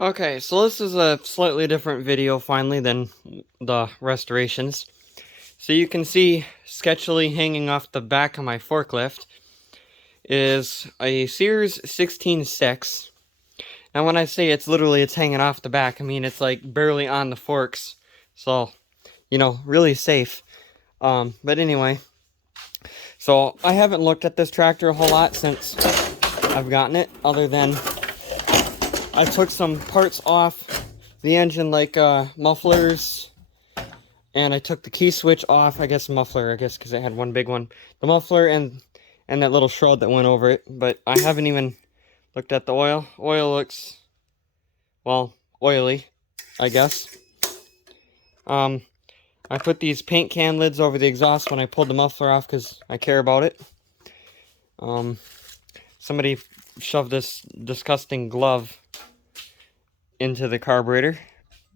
Okay, so this is a slightly different video finally than the restorations. So you can see sketchily hanging off the back of my forklift is a Sears 16.6. Now when I say it's hanging off the back, I mean it's like barely on the forks. So, really safe. But anyway, so I haven't looked at this tractor a whole lot since I've gotten it, other than I took some parts off the engine, like mufflers, and I took the key switch off. Muffler, because it had one big one. The muffler and that little shroud that went over it. But I haven't even looked at the oil. Oil looks, well, oily, I guess. I put these paint can lids over the exhaust when I pulled the muffler off because I care about it. Somebody shoved this disgusting glove into the carburetor,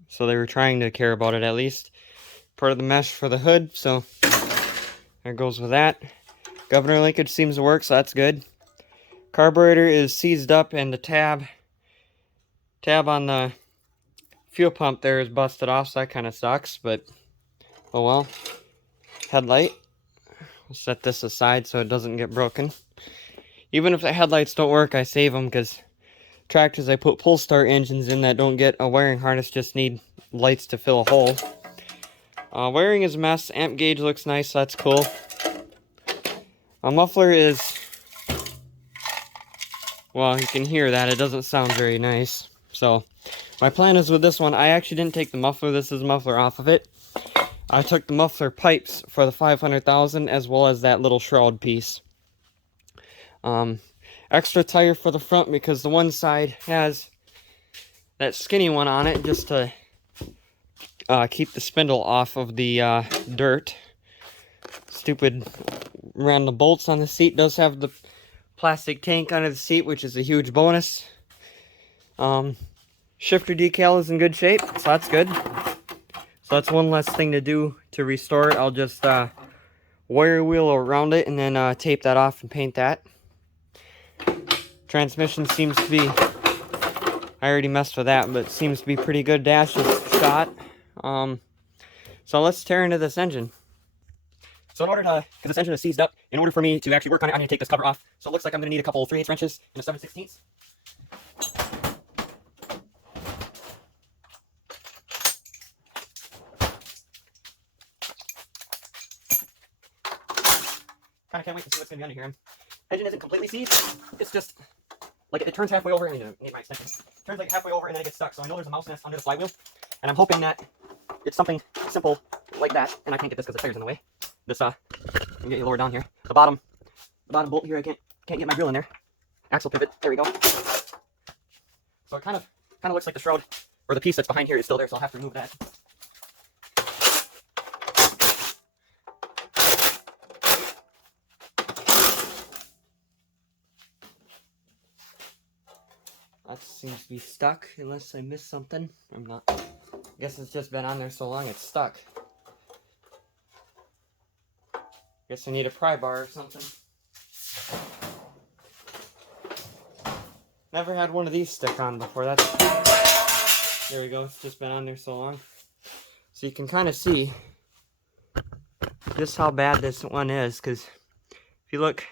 so they were trying to care about it at least. Part of the mesh for the hood, so there goes with that. Governor linkage seems to work, so that's good. Carburetor is seized up, and the tab on the fuel pump there is busted off, so that kind of sucks, but oh well. Headlight. We'll set this aside so it doesn't get broken. Even if the headlights don't work, I save them, because tractors I put pull start engines in that don't get a wiring harness just need lights to fill a hole. Wiring is a mess. Amp gauge looks nice, so that's cool. A muffler is, well, you can hear that. It doesn't sound very nice. So, my plan is with this one, I actually didn't take the muffler. This is muffler off of it. I took the muffler pipes for the 500,000 as well as that little shroud piece. Extra tire for the front because the one side has that skinny one on it just to keep the spindle off of the dirt. Stupid random bolts on the seat. Does have the plastic tank under the seat, which is a huge bonus. Shifter decal is in good shape, so that's good. So that's one less thing to do to restore it. I'll just wire wheel around it and then tape that off and paint that. Transmission seems to be, I already messed with that, but it seems to be pretty good. Dash is shot. So let's tear into this engine. So in order to, because this engine is seized up, in order for me to actually work on it, I'm going to take this cover off. So it looks like I'm going to need a couple 3/8 wrenches and a 7/16. Kind of can't wait to see what's going to be under here. Engine isn't completely seized. It's just, like, it turns halfway over. I need my extension. It turns like halfway over and then it gets stuck. So I know there's a mouse nest under the flywheel. And I'm hoping that it's something simple like that. And I can't get this because the tire's in the way. This, let me get you lower down here. The bottom bolt here, I can't get my drill in there. Axle pivot, there we go. So it kind of looks like the shroud, or the piece that's behind here is still there, so I'll have to remove that. That seems to be stuck, unless I missed something. I'm not. I guess it's just been on there so long it's stuck. Guess I need a pry bar or something. Never had one of these stick on before. There we go. It's just been on there so long. So you can kind of see just how bad this one is, because if you look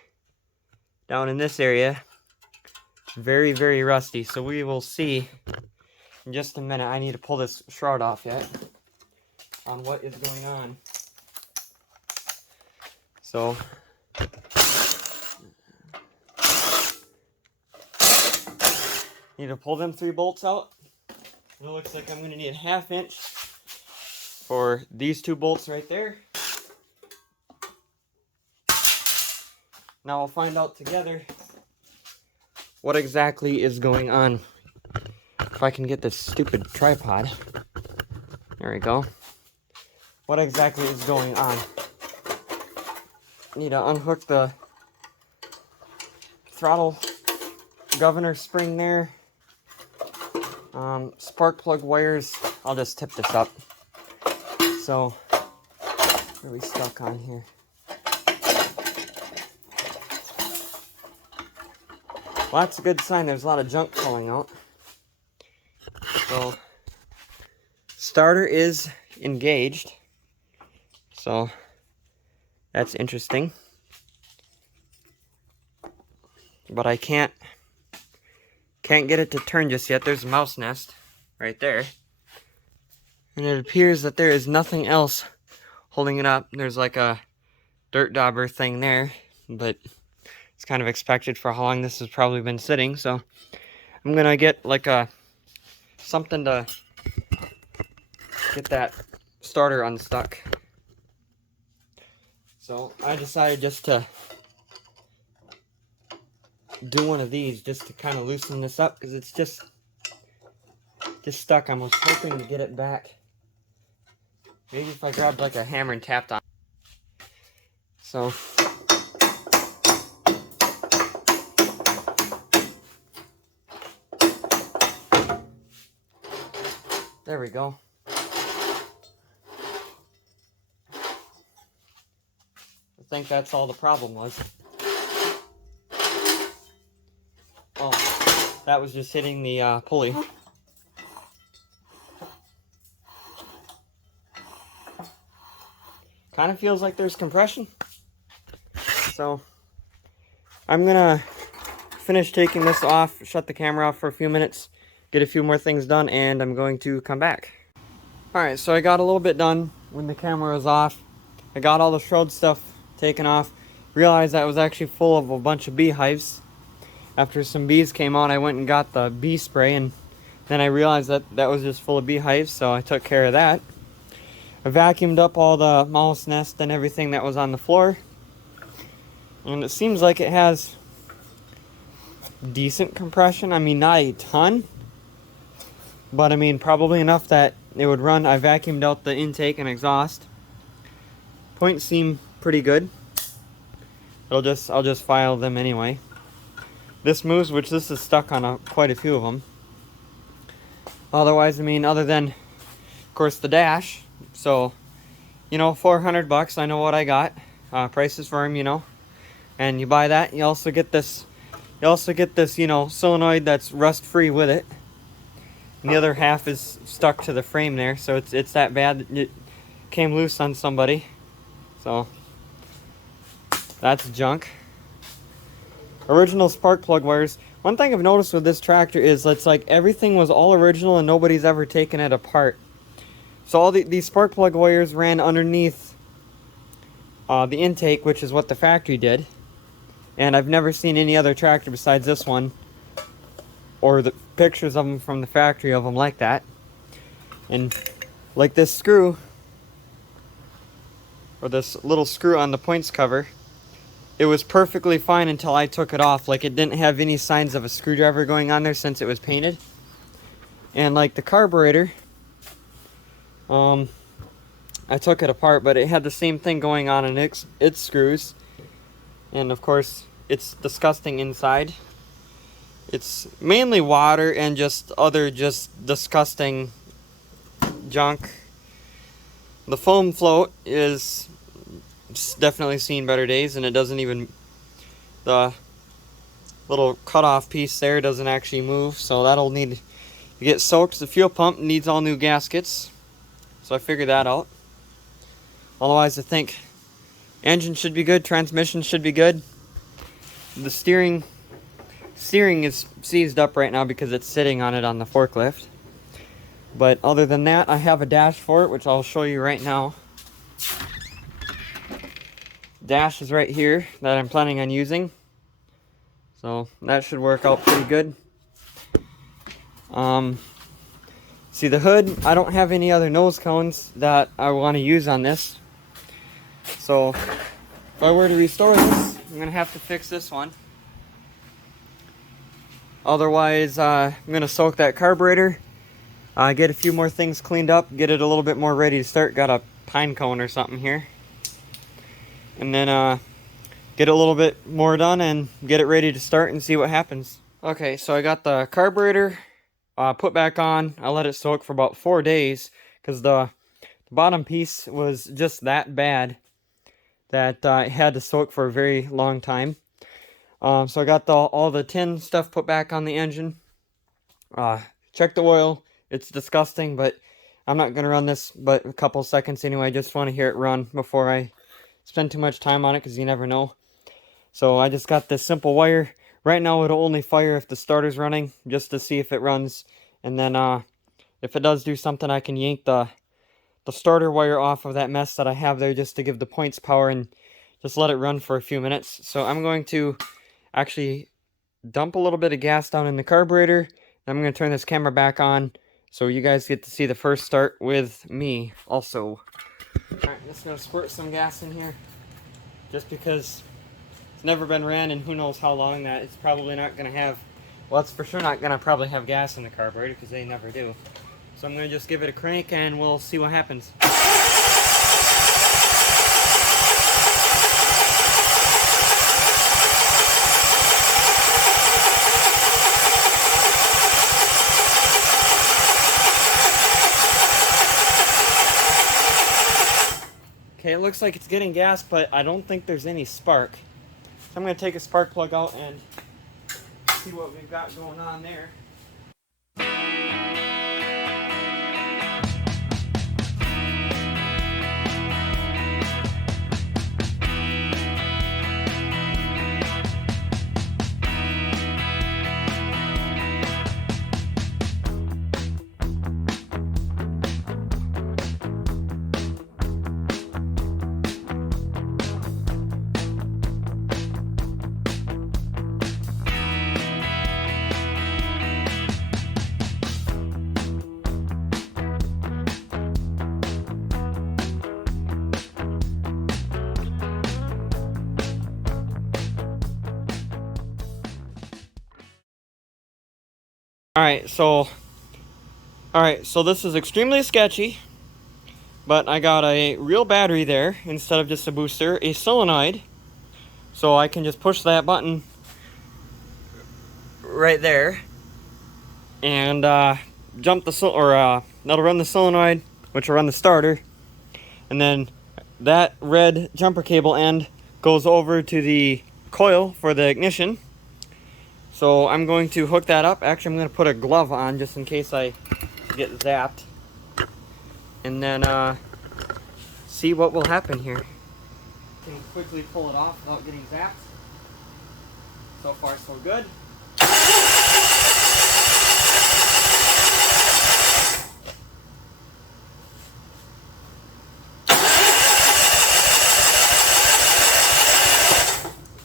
down in this area, very, very rusty. So we will see in just a minute. I need to pull this shroud off yet on what is going on. So need to pull them 3 bolts out. It looks like I'm going to need a 1/2 inch for these 2 bolts right there. Now we'll find out together what exactly is going on. If I can get this stupid tripod. There we go. What exactly is going on? Need to unhook the throttle governor spring there. Spark plug wires. I'll just tip this up. So, what are we stuck on here? Well, that's a good sign. There's a lot of junk falling out. So, starter is engaged. So, that's interesting. But I can't get it to turn just yet. There's a mouse nest right there. And it appears that there is nothing else holding it up. There's like a dirt dauber thing there, but it's kind of expected for how long this has probably been sitting. So I'm gonna get like something to get that starter unstuck. So I decided just to do one of these just to kind of loosen this up, because it's just stuck. I was hoping to get it back. Maybe if I grabbed like a hammer and tapped on. So there we go. I think that's all the problem was. Oh, that was just hitting the pulley. Kind of feels like there's compression. So I'm gonna finish taking this off, shut the camera off for a few minutes, get a few more things done, and I'm going to come back. Alright, so I got a little bit done when the camera was off. I got all the shroud stuff taken off. Realized that it was actually full of a bunch of beehives. After some bees came on, I went and got the bee spray, and then I realized that that was just full of beehives, so I took care of that. I vacuumed up all the mouse nest and everything that was on the floor. And it seems like it has decent compression. I mean, not a ton, but I mean, probably enough that it would run. I vacuumed out the intake and exhaust. Points seem pretty good. I'll just file them anyway. This moves, which this is stuck on quite a few of them. Otherwise, I mean, other than, of course, the dash. So, you know, $400, I know what I got. Price is firm, you know. And you buy that, you also get this, you know, solenoid that's rust-free with it. And the other half is stuck to the frame there, so it's that bad. It came loose on somebody. So, that's junk. Original spark plug wires. One thing I've noticed with this tractor is it's like everything was all original and nobody's ever taken it apart. So all these spark plug wires ran underneath the intake, which is what the factory did. And I've never seen any other tractor besides this one, or the pictures of them from the factory of them like that. And like this screw, or this little screw on the points cover, it was perfectly fine until I took it off. Like, it didn't have any signs of a screwdriver going on there since it was painted. And like the carburetor, I took it apart, but it had the same thing going on in its screws. And of course, it's disgusting inside. It's mainly water and just other disgusting junk. The foam float is definitely seen better days, and it doesn't even, the little cutoff piece there doesn't actually move, so that'll need to get soaked. The fuel pump needs all new gaskets, so I figured that out. Otherwise, I think engine should be good, transmission should be good. The steering is seized up right now because it's sitting on it on the forklift. But other than that, I have a dash for it, which I'll show you right now. Dash is right here that I'm planning on using. So that should work out pretty good. See the hood, I don't have any other nose cones that I want to use on this. So if I were to restore this, I'm going to have to fix this one. Otherwise, I'm going to soak that carburetor, get a few more things cleaned up, get it a little bit more ready to start. Got a pine cone or something here. And then get a little bit more done and get it ready to start and see what happens. Okay, so I got the carburetor put back on. I let it soak for about 4 days because the bottom piece was just that bad that it had to soak for a very long time. So I got all the tin stuff put back on the engine. Checked the oil. It's disgusting, but I'm not going to run this but a couple seconds anyway. I just want to hear it run before I spend too much time on it, because you never know. So I just got this simple wire. Right now it'll only fire if the starter's running, just to see if it runs. And then if it does do something, I can yank the starter wire off of that mess that I have there, just to give the points power and just let it run for a few minutes. So I'm going to actually dump a little bit of gas down in the carburetor. I'm going to turn this camera back on so you guys get to see the first start with me also. Alright, I'm just going to squirt some gas in here, just because it's never been ran and who knows how long that it's probably not going to have. Well, it's for sure not going to probably have gas in the carburetor, because they never do. So I'm going to just give it a crank and we'll see what happens. Okay, it looks like it's getting gas, but I don't think there's any spark. So I'm going to take a spark plug out and see what we've got going on there. Alright, so this is extremely sketchy, but I got a real battery there instead of just a booster, a solenoid, so I can just push that button right there and that'll run the solenoid, which will run the starter, and then that red jumper cable end goes over to the coil for the ignition. So I'm going to hook that up. Actually, I'm going to put a glove on just in case I get zapped. And then see what will happen here. Can quickly pull it off without getting zapped. So far, so good.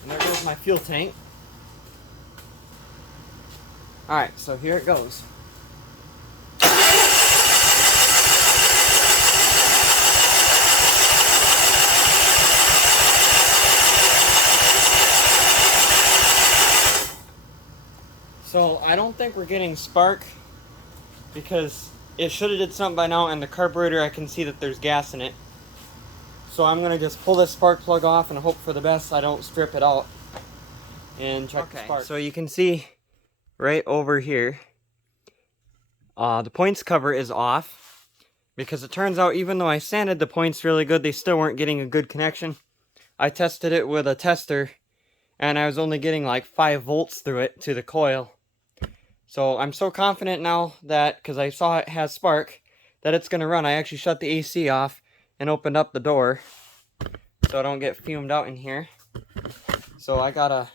And there goes my fuel tank. Alright, so here it goes. So I don't think we're getting spark, because it should have did something by now, and the carburetor, I can see that there's gas in it. So I'm going to just pull this spark plug off and hope for the best I don't strip it out. And check the spark. So you can see right over here, the points cover is off, because it turns out even though I sanded the points really good, they still weren't getting a good connection. I tested it with a tester, and I was only getting like 5 volts through it to the coil. So I'm so confident now that, because I saw it has spark, that it's going to run. I actually shut the AC off and opened up the door so I don't get fumed out in here. So I gotta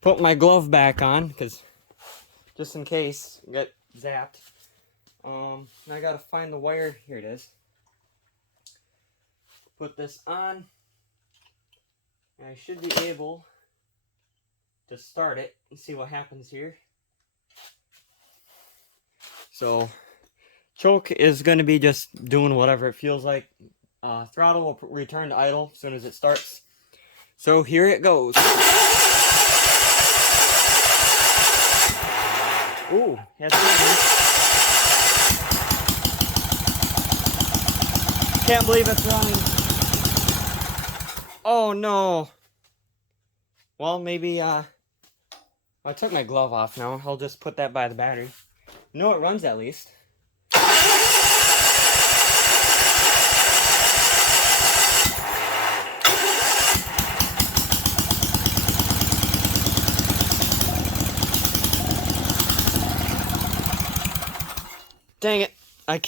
put my glove back on, because just in case I get zapped. I gotta find the wire. Here it is. Put this on, and I should be able to start it and see what happens here. So choke is going to be just doing whatever it feels like. Throttle will return to idle as soon as it starts. So here it goes. Ooh, can't believe it's running. Oh no. Well, maybe I took my glove off now. I'll just put that by the battery. No, it runs at least. Dang it. I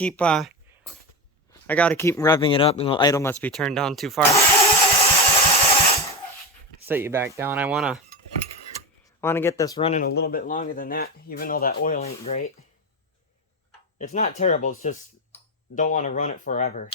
gotta keep revving it up, and the idle must be turned down too far. Set you back down. I wanna get this running a little bit longer than that, even though that oil ain't great. It's not terrible, it's just don't want to run it forever.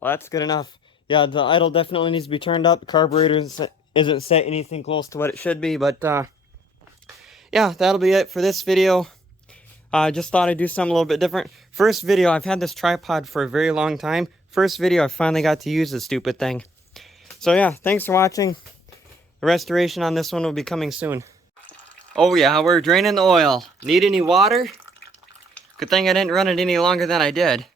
Well, that's good enough. Yeah, the idle definitely needs to be turned up. The carburetor isn't set anything close to what it should be, but yeah, that'll be it for this video. I just thought I'd do something a little bit different. First video, I've had this tripod for a very long time. First video, I finally got to use this stupid thing. So yeah, thanks for watching. The restoration on this one will be coming soon. Oh yeah, we're draining the oil. Need any water? Good thing I didn't run it any longer than I did.